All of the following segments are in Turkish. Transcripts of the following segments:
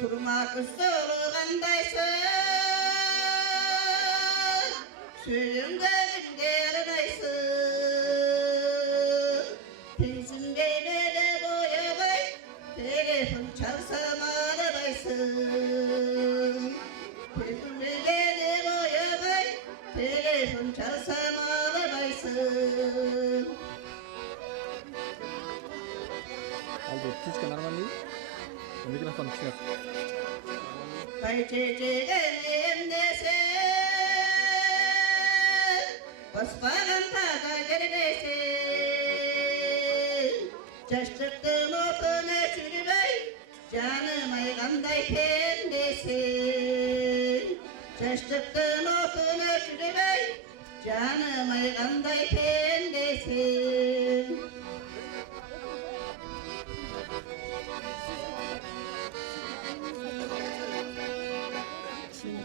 Kurmak ısırgandaysın, suyundan gelinaysın. Pensin beynine boyamay, telefon çalsam arabaysın. Pensin beynine boyamay, telefon çalsam arabaysın. Aldı, птичка нормальный? Mikrofon içine. Kay çiçeğim desin, basmadan taga geridesin. Çaştırdım otuna çürümey, canım ayganday pendesin. Çaştırdım otuna çürümey, canım ayganday pendesin.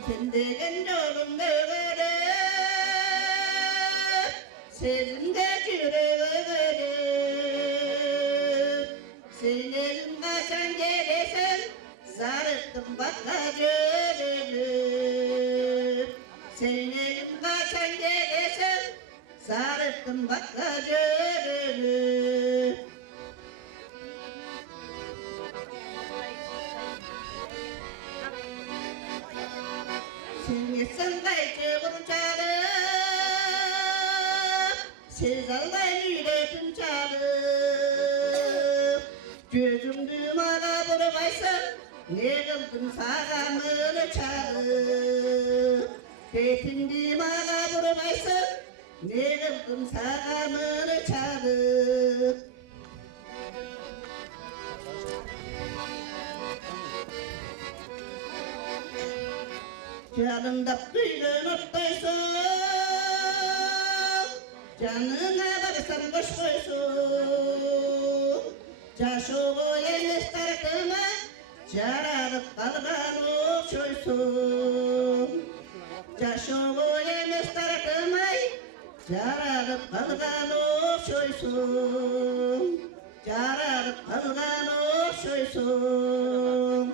Sendegen yolum öğrenir, senin de yüreğin. Senin kaçan gelesen, sarıttım bakacağım. Senin kaçan gelesen, sarıttım bakacağım. Sen çığırım çalıp, Sezalday yüreğim çalıp. Gözüm dümana vurmaysın, ne kıldım sağamını çalıp. Betim dümana vurmaysın, ne kıldım sağamını çalıp. Canımda kıydın otlaysın, canına baksan boş koysun. Caşoğu eliniz tartımı, cararıp kalgan okşoysun. Caşoğu eliniz tartımı, cararıp kalgan okşoysun. Cararıp kalgan okşoysun.